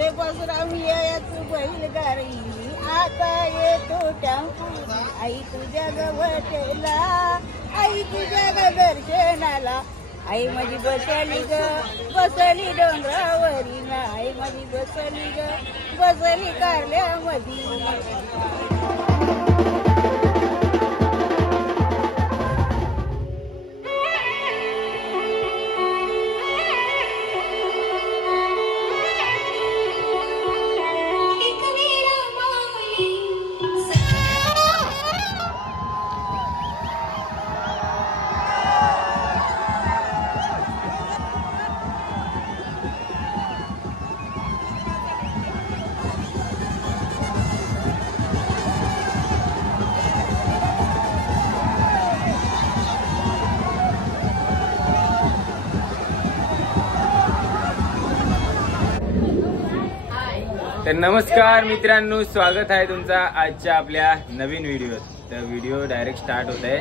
बसले बसराम याच बैलगाडी आता येतो टेम्पो आई तुझ्या गवटेला आई तुझ्या ग दर्शनाला आई माझी बसली ग बसली डोंगरावरी ना आई माझी बसली ग बसली कारल्यामधी तर नमस्कार मित्रांनो, स्वागत आहे तुमचा आजच्या आपल्या नवीन व्हिडिओत. तर व्हिडिओ डायरेक्ट स्टार्ट होत आहे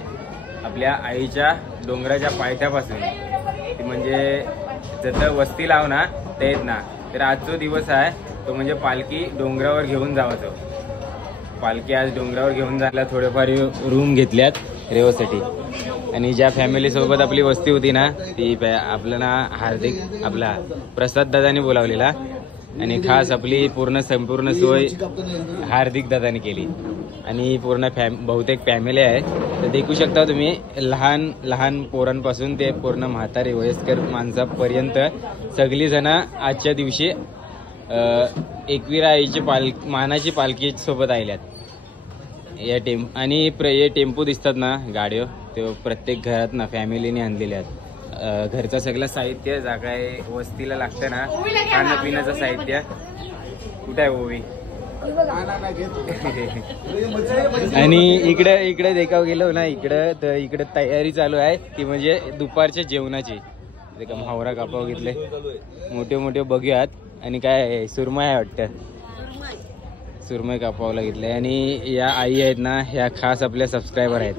आपल्या आईच्या डोंगराच्या पायथ्यापासून. ते म्हणजे जसं वस्ती लाव ना ते ना. तर आजचा दिवस आहे तो म्हणजे पालखी डोंगरावर घेऊन जावायचो. पालखी आज डोंगरावर घेऊन जायला थोडेफार रूम घेतल्यात रेवासाठी. आणि ज्या फॅमिली सोबत आपली वस्ती होती ना ती आपल्याला हार्दिक आपला प्रसाद दादानी बोलावलेला आणि खास आपली संपूर्ण सोय हार्दिक दादाने केली. आणि पूर्ण बहुतेक फॅमिली आहे. तर देखू शकता तुम्ही लहान लहान पोरांपासून ते पूर्ण म्हातारे वयस्कर माणसापर्यंत सगळी जण आजच्या दिवशी एकविरा आईची मानाची पालखी सोबत आल्यात. या आणि हे टेम्पो दिसतात ना गाड्या ते प्रत्येक घरात ना फॅमिलीने आणलेले आहेत. घरचं सगळं साहित्य जागा आहे वस्तीला लागतं ना खाणं पिण्याचं साहित्य. कुठं आहे ओवी? आणि इकडे देखाव गेलो ना इकडे तयारी चालू आहे ती म्हणजे दुपारच्या जेवणाची. हावरा कापाव घेतले मोठे मोठे बघूयात. आणि काय सुरमई आहे वाटतं, सुरमई कापावला घेतलंय. आणि या आई आहेत ना ह्या खास आपल्या सबस्क्रायबर आहेत.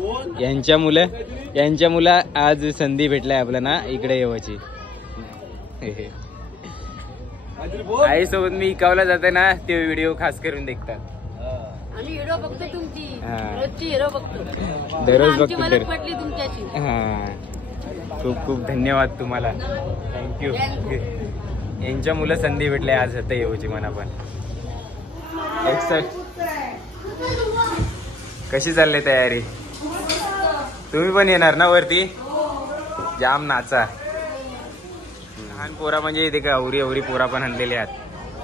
यांच्या मुलं आज संधी भेटलाय आपल्याला इकडे येवायची. आई सोबत मी इकावला जाते ना ते व्हिडिओ खास करून देखतात. आम्ही व्हिडिओ बघतो तुमची रोजची व्हिडिओ बघतो दररोज बघतो. तुमच्याची खूप खूप धन्यवाद तुम्हाला. थँक्यू. यांच्या मुलं संधी भेटले आज आता येऊची मना. पण कशी चालली तयारी? तुम्ही पण येणार ना वरती? जाम नाचा. लहान पोरा म्हणजे इथे का अवरी पोरा पण आणलेले आहेत.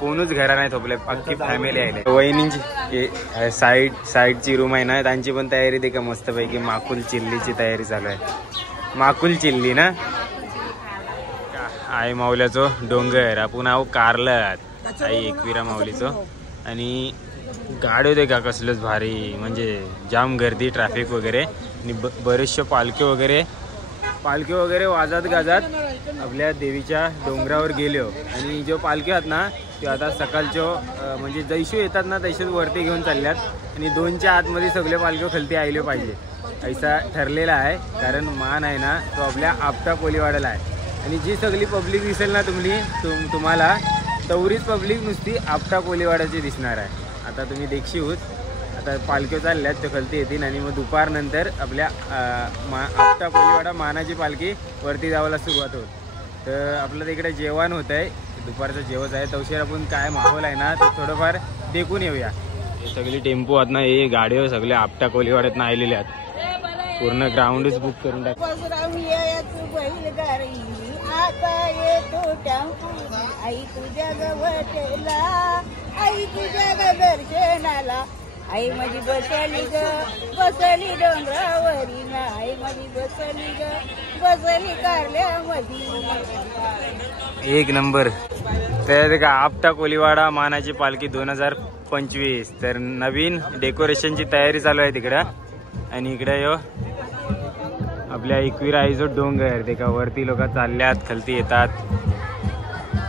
कोणच घरा नाही थोपले, अख्खी फॅमिली आहे. वहिनींची साईडची रूम आहे ना त्यांची पण तयारी दे का मस्तपैकी माकुल चिल्लीची तयारी चालू आहे. माकुल चिल्ली ना आई माऊल्याचो डोंगर आपण आहो कारलत आई एकविरा माऊलीचो. आणि गाडी दे का कसलंच भारी म्हणजे जाम गर्दी ट्रॅफिक वगैरे. आणि बरेचशे पालखी वगैरे वाजत गाजत आपल्या देवीच्या डोंगरावर गेलो. आणि जो पालखी आहेत ना ते आता सकाळच्या म्हणजे जैशू येतात ना तैसेच वरती घेऊन चालल्यात. आणि 2च्या आतमध्ये सगळे पालखी खालती आले पाहिजे ऐसा ठरलेला आहे. कारण मान आहे ना तो आपल्या आपटा कोलीवाड्याला आहे. आणि जी सगळी पब्लिक दिसेल ना तुम्हाला तेवढीच पब्लिक नुसती आपटा कोलीवाड्याची दिसणार आहे. आता तुम्ही देखशी होत आता पालखी चालल्यात ते खालती येतील. आणि मग दुपारनंतर आपल्या आपटा कोलीवाडा मानाची पालखी वरती जावायला सुरुवात होत. तर आपलं तिकडे जेवण होत आहे, दुपारचं जेवण आहे. तवशीर आपण काय माहोल आहे ना तो थोडंफार देखून येऊया. हे सगळी टेम्पो आहेत ना हे गाडीवर सगळे आपटा कोलीवाड्यात आलेले आहेत. पूर्ण ग्राउंडच बुक करून टाक. आता येतो टेम्पो आई तुझ्या गवटेला आई तुझ्या ग दर्शनाला आई माझी बसली ग बसली डोंगरावरी ना आई माझी बसली ग बसली कारल्यामधी. एक नंबर. तर का आपटा कोलीवाडा मानाची पालखी 2025. तर नवीन डेकोरेशनची तयारी चालू आहे तिकडं. आणि इकडे आपल्या एकविरा आई जो डोंगर ते का वरती लोक चालल्यात खालती येतात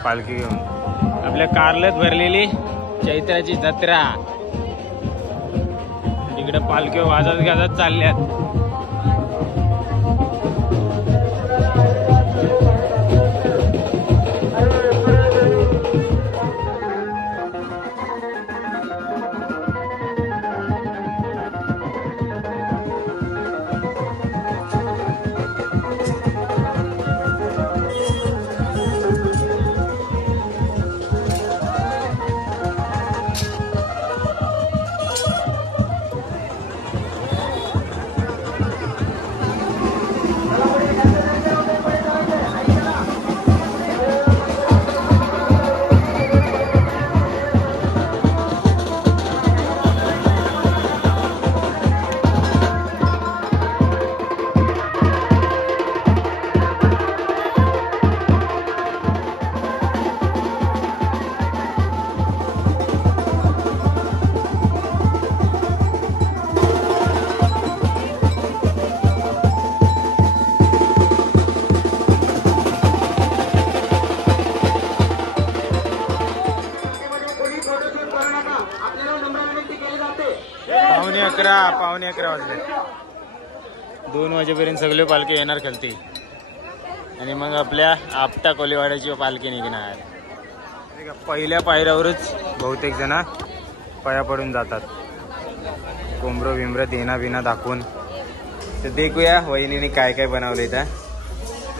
पालखी घेऊन. आपल्या कारलत भरलेली चैत्राची जत्रा इकडे पालखी वाजत गाजत चालल्यात. पावणे 11 वाजले. 2 वाजेपर्यंत सगळे पालखी येणार खालती आणि मग आपल्या आपटा कोलीवाड्याची पालखी निघणार. पहिल्या पायऱ्यावरच बहुतेक जण पाया पडून जातात. कोंबरो बिंब्र देना बिना दाखवून. तर देखूया वहिनीने काय काय बनवलंय. तर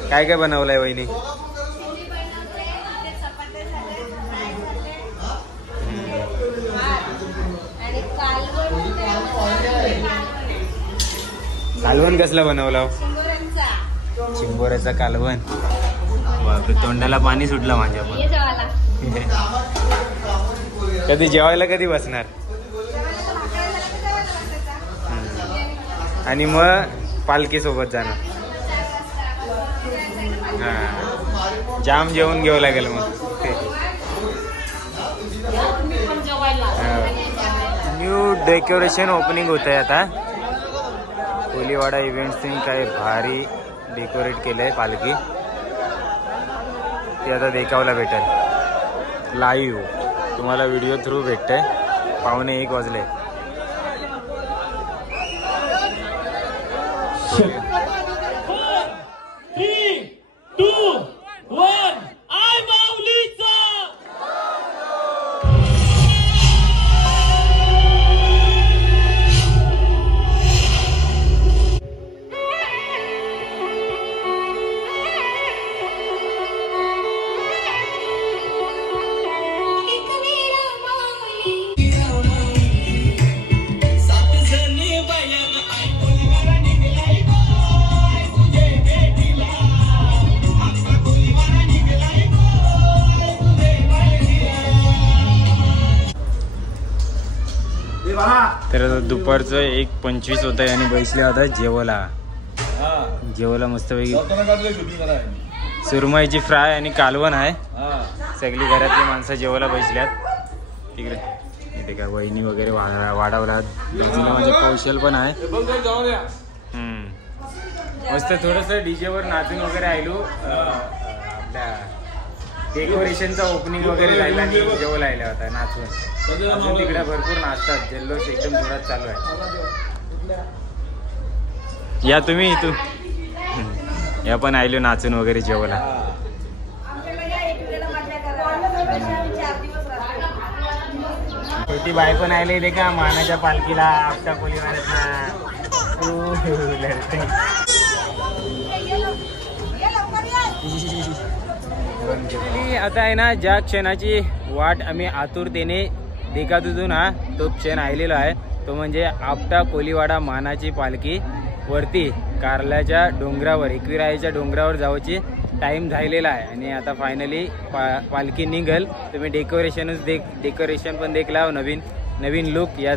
काय काय बनवलंय वहिनी? कालवण कसला बनवला? चिंबोऱ्याचा कालवण. बापरे, तोंडाला पाणी सुटलं माझ्या. कधी जेवायला कधी बसणार? आणि मग पालखी सोबत जाणार. हा, जाम जेवण घ्यावं लागेल मग. न्यू डेकोरेशन ओपनिंग होत आहे आता. कोलीवाडा इव्हेंट्सनी काय भारी डेकोरेट केलंय पालखी. ते आता देखावला भेटेल लाईव्ह तुम्हाला व्हिडिओ थ्रू भेटतंय. 1:15 वाजले. तर दुपारचं 1:25 होत आहे आणि बसले आता जेवायला मस्तपैकी सुरमईची फ्राय आणि कालवण आहे. सगळी घरातली माणसं जेवायला बसल्यात. तिकडे इथे काय वहिनी वगैरे वाढवला. म्हणजे कौशल पण आहे. मस्त थोडस डीजे वर नाचून वगैरे आलो. आपल्या डेकोरेशनचा ओपनिंग वगैरे राहिला आणि जेवायला आला होता नाचून. अजून तिकडे भरपूर नाचतात. जल्लोष एकदम जोरात चालू आहे. या तुम्ही इथून या पण आलो नाचून वगैरे जेवायला. ती बाई पण आले ते का मानाच्या पालखीला आपटा कोलीवाड्यात. आता आहे ना, ज्या क्षणाची वाट आम्ही आतुरतेने देखत होतो ना, तो क्षण आलेला आहे. तो म्हणजे आपटा कोलीवाडा मानाची पालखी वरती कारल्याच्या डोंगरावर, एकविराईच्या डोंगरावर जायची टाइम झालेला आहे. आणि आता फायनली पालखी निघल. तुम्ही डेकोरेशन पण देखला. नवीन लुक. या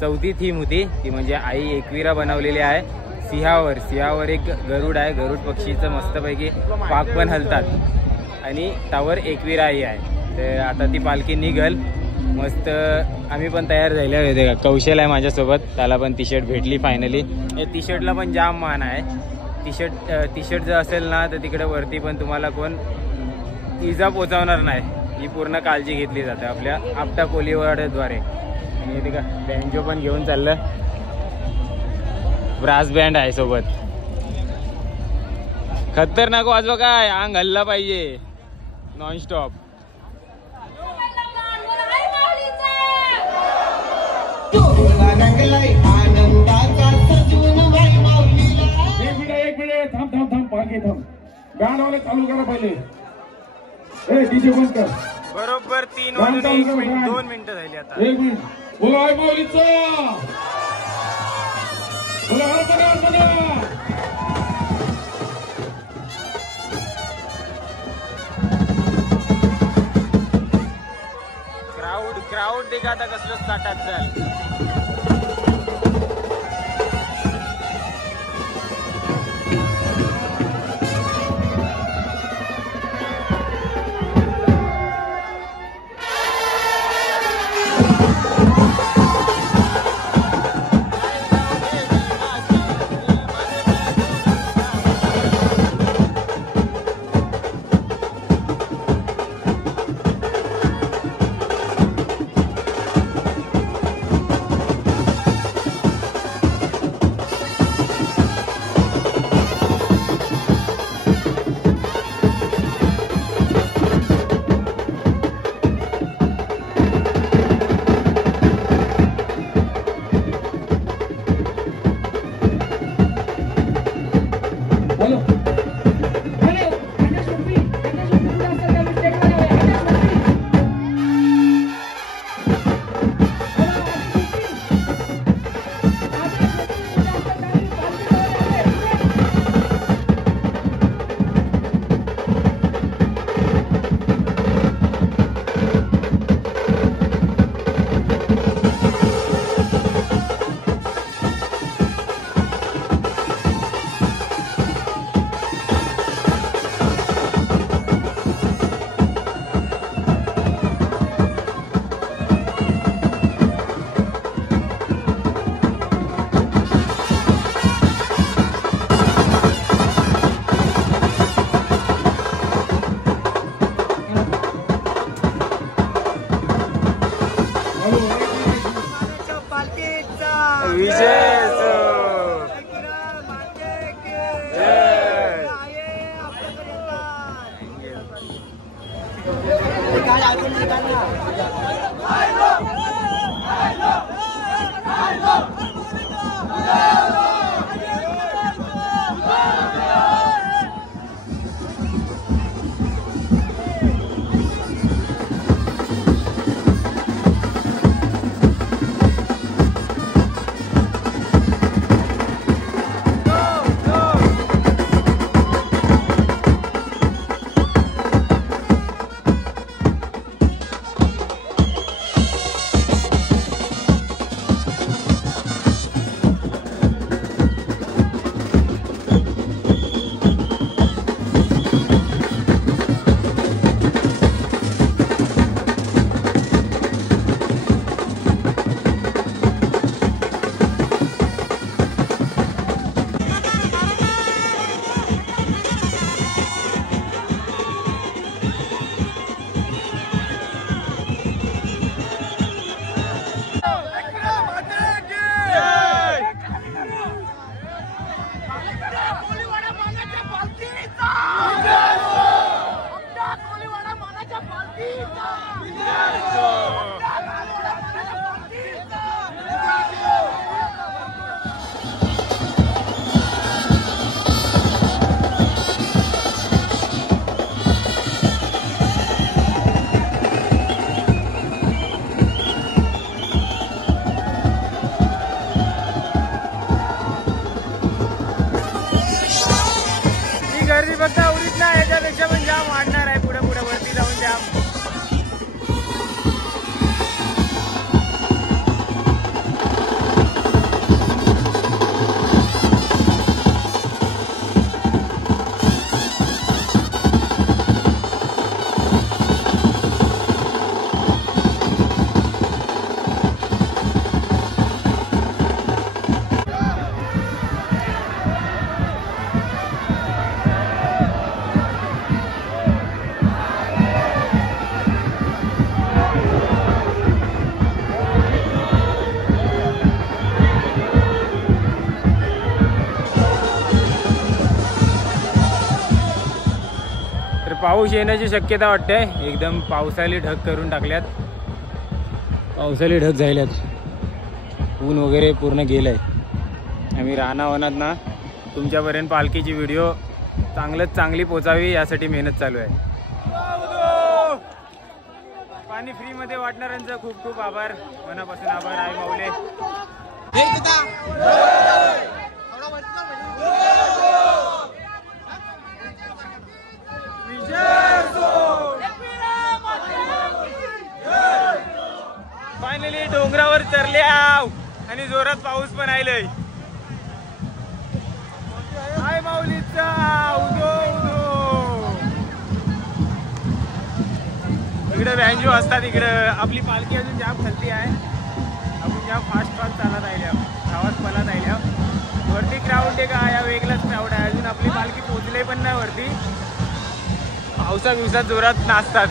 चौथी थीम होती ती म्हणजे आई एकविरा बनवलेली आहे. सिंहावर एक गरुड आहे. गरुड पक्षीचं मस्तपैकी पाक पण हलतात आणि त्यावर एकविरा आई आहे. तर आता ती पालखी निघल. मस्त आम्ही पण तयार झाले होते का. कौशल आहे माझ्यासोबत. त्याला पण टी शर्ट भेटली फायनली. या टी शर्टला पण जाम मान आहे. टी शर्ट जर असेल ना तर तिकडे वरती पण तुम्हाला कोण इजा पोचवणार नाही. ही पूर्ण काळजी घेतली जाते आपल्या आपटा कोलीवाड्याद्वारे. आणि इथे का बँजो पण घेऊन चाललं. ब्रास बँड आहे सोबत. खतरनाक वाजवा काय, अंग हल्ला पाहिजे नॉनस्टॉप. एक मिनिट थांब पालखी थांब. गाणं चालू करा पहिले. डीजे बंद कर. बरोबर 3 वाजून 2 मिनिटं झाली आता. 1 मिनिट. बोला आई माऊलीचा. बोला क्राऊड देखा आता कसलं स्टार्टात झालं. गर्दी फक्त एवढीच नाही, याच्यापेक्षा पण जाम वाढणार आहे पुढे पुढे वरती जाऊन जाम. पाऊस येण्याची शक्यता वाटते. एकदम पावसाळी ढग करून टाकल्यात, पावसाळी ढग झाल्यात, ऊन वगैरे पूर्ण गेलंय. आम्ही रानावनात ना तुमच्यापर्यंत पालखीची व्हिडिओ चांगली पोचावी यासाठी मेहनत चालू आहे. पाणी फ्री मध्ये वाटणाऱ्यांचा खूप खूप आभार, मनापासून आभार. आई माऊले. फायनली डोंगरावर चरल्या आणि जोरात पाऊस पण आलाय. आई माऊलीचा उदो उदो. इकडे व्हॅन असतात, इकडे आपली पालखी अजून जाम खालती आहे. आपण जाम फास्ट चालत आल्या, गावात पळत आल्या. वरती क्राऊड आहे का, या वेगळाच क्राऊड आहे. अजून आपली पालखी पोचले पण नाही वरती. पावसा दिवसात जोरात नाचतात.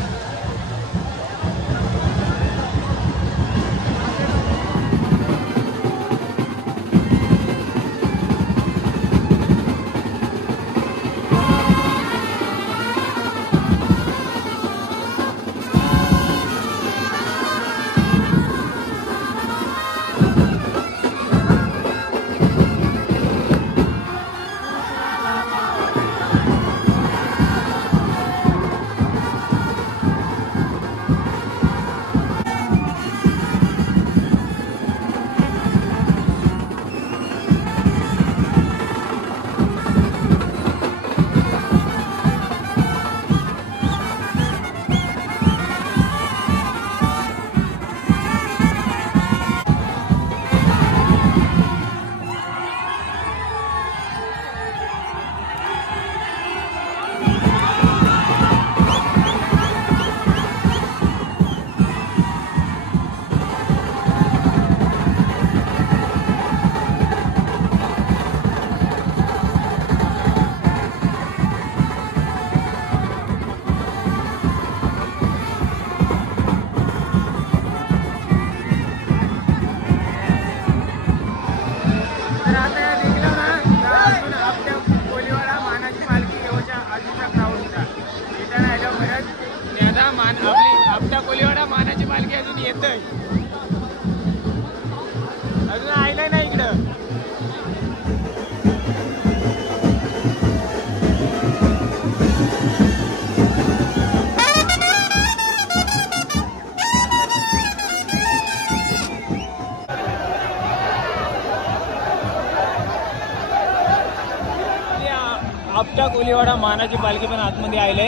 कोलीवाडा मानाची पालखी पण आतमध्ये आले.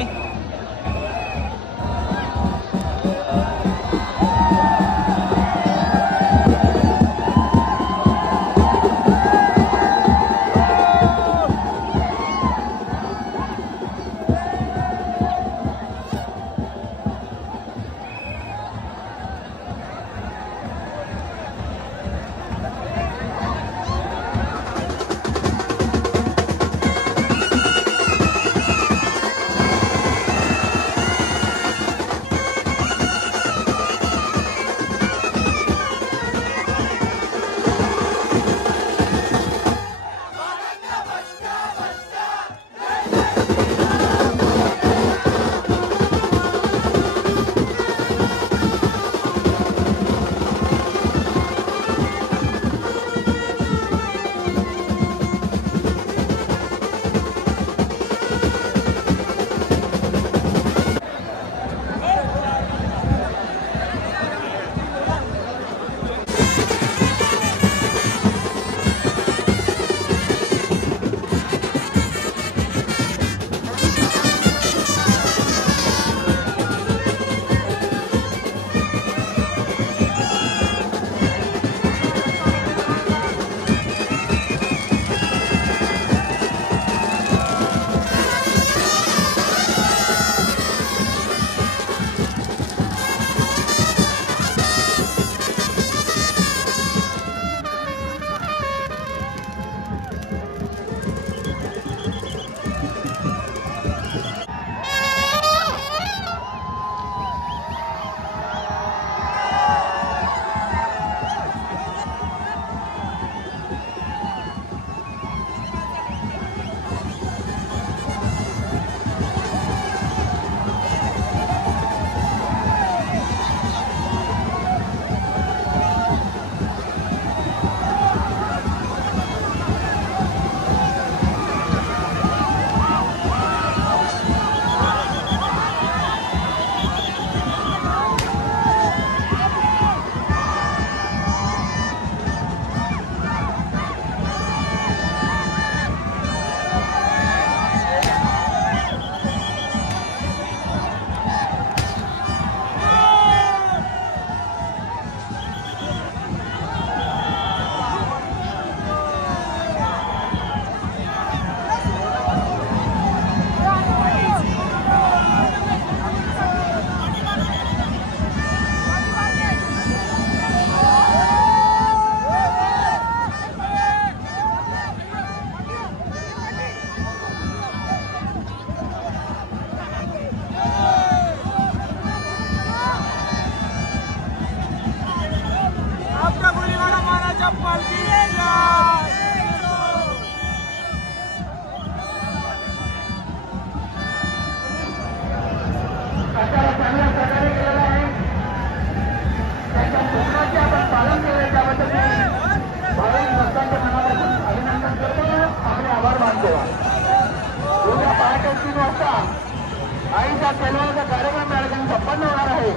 आईच्या केलवाचा कार्यक्रम या ठिकाणी संपन्न होणार आहे.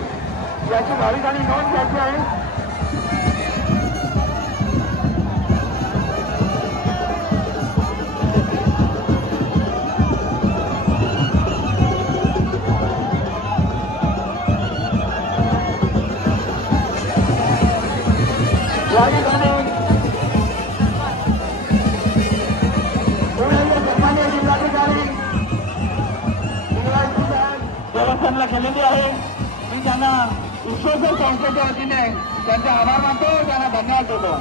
याची भाविकांनी नोंद घ्यायची आहे. देवस्थानला केलेली आहे. मी त्यांना विश्वस्त संस्थेच्या वतीने त्यांचे आभार मानतो, त्यांना धन्यवाद देतो.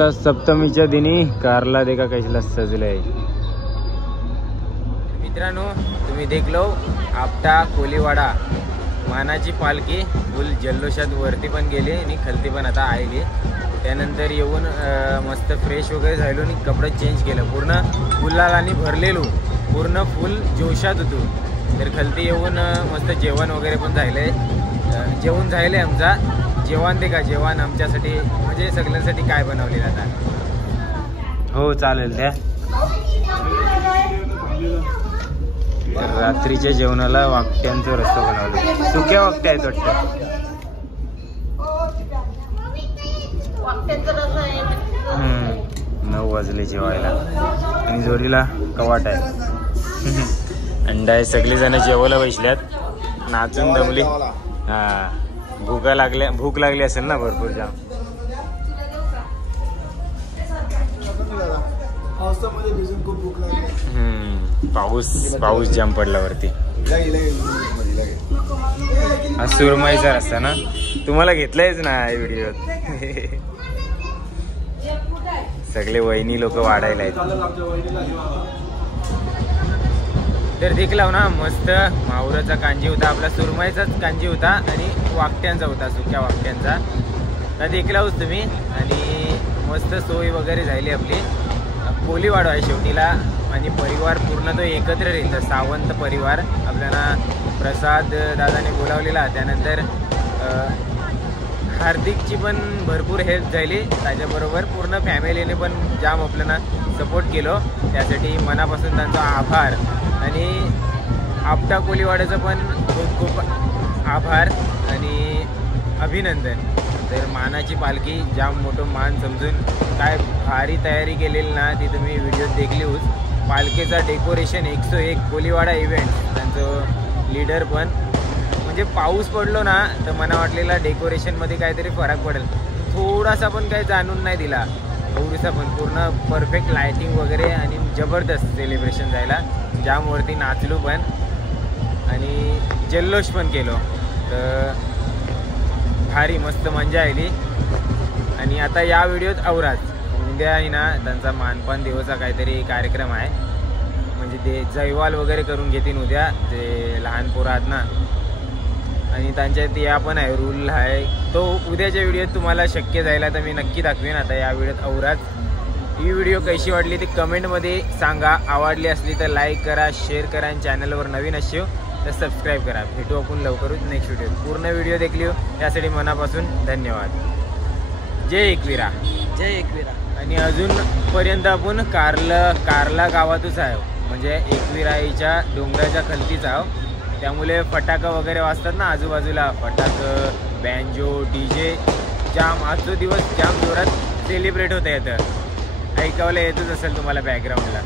आता सप्तमीच्या दिनी कारला देखा कशाला सजलंय. मित्रांनो तुम्ही देखलो आपटा कोलीवाडा मानाची पालखी फुल जल्लोषात वरती पण गेली आणि खालती पण आता आली. त्यानंतर येऊन मस्त फ्रेश वगैरे झालो आणि कपडे चेंज केलं. पूर्ण गुलालाने भरलेलो, पूर्ण फुल जोशात होतो. तर खालती येऊन मस्त जेवण वगैरे पण झालंय. जेवण झाले आमचा. जेवण दे का जेवण आमच्यासाठी म्हणजे सगळ्यांसाठी काय बनवलेलं आता. हो चालेल द्या. तर रात्रीच्या जेवणाला वाकट्यांचं रस्ता बनवलं. सुक्या वाकट्या आहेत वाटतं. 9 वाजले जेवायला आणि जोडीला कवाट आहे. अंडा आहे. सगळी जण जेवायला बसल्यात. नाचून दमली. हा भूक लागली असेल ना भरपूर जाम. पाऊस जाम पडला वरती. हा सुरमईचा रस्ता ना. तुम्हाला घेतलायच ना व्हिडिओत. सगळे वहिनी लोक वाढायला आहेत. तर देखलाव ना मस्त माहुराचा कांजी होता. आपला सुरमईचाच कांजी होता आणि वाकट्यांचा होता, सुक्या वाकट्यांचा. तर देखलावच तुम्ही. आणि मस्त सोय वगैरे झाली आपली. कोलीवाडा आहे शेवटीला आणि परिवार पूर्ण तो एकत्र राहील. सावंत परिवार आपल्याला प्रसाद दादाने बोलावलेला. त्यानंतर हार्दिकची पण भरपूर हेल्प झाली. त्याच्याबरोबर पूर्ण फॅमिलीने पण जाम आपल्याला सपोर्ट केलो. त्यासाठी मनापासून त्यांचा आभार. आणि आपटा कोलीवाड्याचं पण खूप खूप आभार आणि अभिनंदन. तर मानाची पालखी जाम मोठं मान समजून काय भारी तयारी केलेली ना ती तुम्ही व्हिडिओत देखली होत. पालखीचा डेकोरेशन 101 कोलीवाडा इव्हेंट त्यांचं लीडर पण. म्हणजे पाऊस पडलो ना तर मला वाटलेला डेकोरेशनमध्ये काहीतरी फरक पडेल. थोडासा पण काही जाणून नाही दिला. थोडीसा पण पूर्ण परफेक्ट लायटिंग वगैरे आणि जबरदस्त सेलिब्रेशन जायला. जामवरती नाचलो पण आणि जल्लोष पण केलो. तर भारी मस्त मजा आली. आणि आता या व्हिडिओत औराज उद्या आहे ना त्यांचा मानपान दिवसा काहीतरी कार्यक्रम आहे. म्हणजे ते जयवाल वगैरे करून घेतील उद्या. ते लहान पोरं आहेत ना आणि त्यांच्यात या पण आहे रूल आहे. तो उद्याच्या व्हिडिओत तुम्हाला शक्य जायला तर मी नक्की दाखवेन. आता या व्हिडिओत औराज. ही व्हिडिओ कशी वाटली ते कमेंटमध्ये सांगा. आवडली असली तर लाईक करा, शेअर करा आणि चॅनलवर नवीन असेल तर सबस्क्राईब करा. भेटू आपण लवकरच नेक्स्ट व्हिडिओ. पूर्ण व्हिडिओ देखली त्यासाठी मनापासून धन्यवाद. जय एकविरा. जय एकविरा. आणि अजूनपर्यंत आपण कारला गावातच आहे. म्हणजे एकविराईच्या डोंगराच्या खालतीच आहो. त्यामुळे फटाका वगैरे वाजतात ना आजूबाजूला. फटाकं, बँजो, DJ जाम. आजचा दिवस जाम जोरात सेलिब्रेट होता येतं. ऐकायला येतच असेल तुम्हाला बॅकग्राऊंडला.